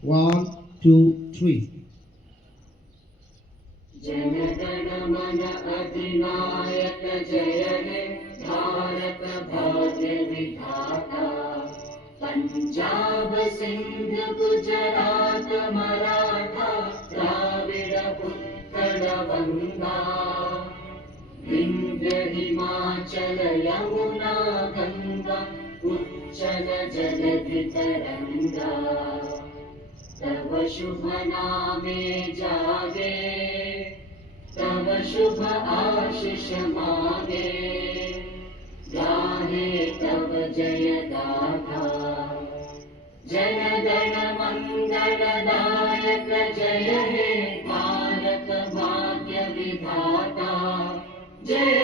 One, two, three. जनगण मन अधिनायक जय हे भारत भाग्य विधाता। पंजाब सिंध गुजरात मराठा द्राविड उत्कल गंगा। विंध्य हिमाचल यमुना गंगा उच्चल जलधि तरंगा। तव शुभ नामे जागे तव शुभ आशीष मागे। गाहे तव जय गाथा जन गण मंगलदायक जय हे भारत भाग्य विधाता। जय